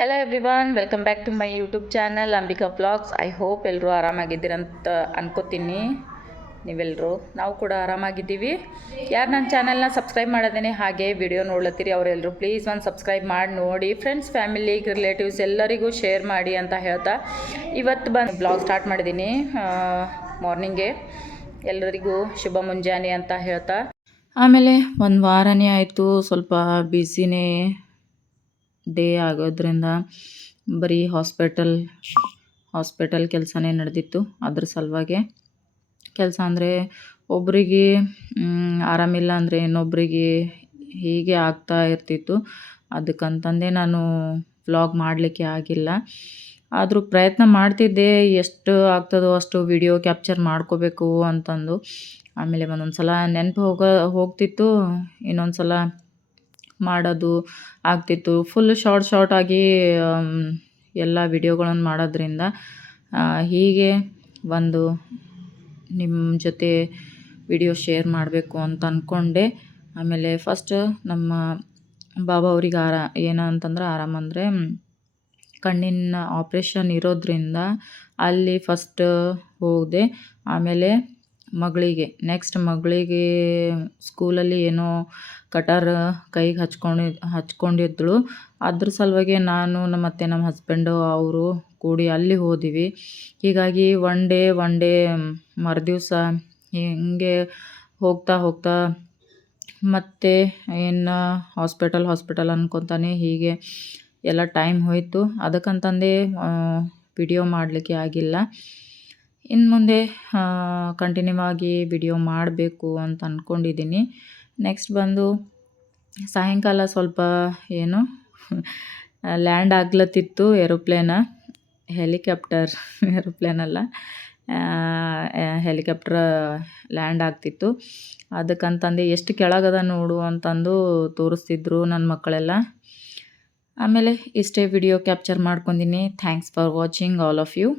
Hello everyone, welcome back to my YouTube channel Ambika vlogs. I hope ಎಲ್ಲರೂ ಆರಾಮಾಗಿದ್ದೀರಂತ ಅನ್ಕೋತೀನಿ. ನಾವು ಕೂಡ ಆರಾಮಾಗಿದ್ದೀವಿ. ಯಾರು ನನ್ನ ಚಾನಲ್ನ ಸಬ್ಸ್ಕ್ರೈಬ್ ಮಾಡೋದೇನೆ ಹಾಗೆ ವಿಡಿಯೋ ನೋಡ್ಲತ್ತೀರಿ ಅವರೆಲ್ಲರೂ ಪ್ಲೀಸ್ ಒಂದು ಸಬ್ಸ್ಕ್ರೈಬ್ ಮಾಡಿ ನೋಡಿ. ಫ್ರೆಂಡ್ಸ್, ಫ್ಯಾಮಿಲಿ, ರಿಲೇಟಿವ್ಸ್ ಎಲ್ಲರಿಗೂ ಶೇರ್ ಮಾಡಿ ಅಂತ ಹೇಳ್ತಾ ಇವತ್ತು ಬಂದು ಬ್ಲಾಗ್ ಸ್ಟಾರ್ಟ್ ಮಾಡಿದ್ದೀನಿ. ಮಾರ್ನಿಂಗೆ ಎಲ್ಲರಿಗೂ ಶುಭ ಮುಂಜಾನೆ ಅಂತ ಹೇಳ್ತಾ, ಆಮೇಲೆ ಒಂದು ವಾರನೇ ಆಯಿತು, ಸ್ವಲ್ಪ ಬ್ಯುಸಿನೇ ಡೇ ಆಗೋದ್ರಿಂದ ಬರೀ ಹಾಸ್ಪಿಟಲ್ ಕೆಲಸನೇ ನಡೆದಿತ್ತು. ಅದ್ರ ಸಲುವಾಗಿ ಕೆಲಸ ಅಂದರೆ ಒಬ್ರಿಗೆ ಆರಾಮಿಲ್ಲ ಅಂದರೆ ಇನ್ನೊಬ್ರಿಗೆ ಹೀಗೆ ಆಗ್ತಾ ಇರ್ತಿತ್ತು. ಅದಕ್ಕಂತಂದೇ ನಾನು ವ್ಲಾಗ್ ಮಾಡಲಿಕ್ಕೆ ಆಗಿಲ್ಲ. ಆದರೂ ಪ್ರಯತ್ನ ಮಾಡ್ತಿದ್ದೆ, ಎಷ್ಟು ಆಗ್ತದೋ ಅಷ್ಟು ವಿಡಿಯೋ ಕ್ಯಾಪ್ಚರ್ ಮಾಡ್ಕೋಬೇಕು ಅಂತಂದು. ಆಮೇಲೆ ಒಂದೊಂದು ಸಲ ನೆನಪು ಹೋಗ್ತಿತ್ತು, ಇನ್ನೊಂದು ಸಲ ಮಾಡೋದು ಆಗ್ತಿತ್ತು. ಫುಲ್ ಶಾರ್ಟ್ ಆಗಿ ಎಲ್ಲ ವಿಡಿಯೋಗಳನ್ನು ಮಾಡೋದ್ರಿಂದ ಹೀಗೆ ಒಂದು ನಿಮ್ಮ ಜೊತೆ ವಿಡಿಯೋ ಶೇರ್ ಮಾಡಬೇಕು ಅಂತ ಅಂದ್ಕೊಂಡೆ. ಆಮೇಲೆ ಫಸ್ಟ್ ನಮ್ಮ ಬಾಬಾ ಅವ್ರಿಗೆ ಏನಂತಂದ್ರೆ ಆರಾಮಂದರೆ ಕಣ್ಣಿನ ಆಪ್ರೇಷನ್ ಇರೋದ್ರಿಂದ ಅಲ್ಲಿ ಫಸ್ಟ್ ಹೋದೆ. ಆಮೇಲೆ ನೆಕ್ಸ್ಟ್ ಮಗಳಿಗೆ ಸ್ಕೂಲಲ್ಲಿ ಏನೋ ಕಟರ್ ಕೈಗೆ ಹಚ್ಕೊಂಡಿದ್ಳು. ಅದ್ರ ಸಲುವಾಗಿ ನಾನು ನಮ್ಮ ಹಸ್ಬೆಂಡು ಅವರು ಕೂಡಿ ಅಲ್ಲಿ ಹೋದಿವಿ. ಹೀಗಾಗಿ ಒನ್ ಡೇ ಮರುದಿವ್ಸ ಹಿಂಗೆ ಹೋಗ್ತಾ ಮತ್ತೆ ಏನು ಹಾಸ್ಪಿಟಲ್ ಅನ್ಕೊತಾನೆ ಹೀಗೆ ಎಲ್ಲ ಟೈಮ್ ಹೋಯಿತು. ಅದಕ್ಕಂತಂದೇ ವಿಡಿಯೋ ಮಾಡಲಿಕ್ಕೆ ಆಗಿಲ್ಲ. ಇನ್ನು ಮುಂದೆ ಕಂಟಿನ್ಯೂ ಆಗಿ ವಿಡಿಯೋ ಮಾಡಬೇಕು ಅಂತ ಅಂದ್ಕೊಂಡಿದ್ದೀನಿ. ನೆಕ್ಸ್ಟ್ ಬಂದು ಸಾಯಂಕಾಲ ಸ್ವಲ್ಪ ಏನು ಲ್ಯಾಂಡ್ ಆಗ್ಲತ್ತಿತ್ತು ಹೆಲಿಕಾಪ್ಟರ್ ಲ್ಯಾಂಡ್ ಆಗ್ತಿತ್ತು. ಅದಕ್ಕಂತಂದು ಎಷ್ಟು ಕೆಳಗದ ನೋಡು ಅಂತಂದು ತೋರಿಸ್ತಿದ್ರು ನನ್ನ ಮಕ್ಕಳೆಲ್ಲ. ಆಮೇಲೆ ಇಷ್ಟೇ ವಿಡಿಯೋ ಕ್ಯಾಪ್ಚರ್ ಮಾಡ್ಕೊಂಡಿನಿ. Thanks for watching all of you.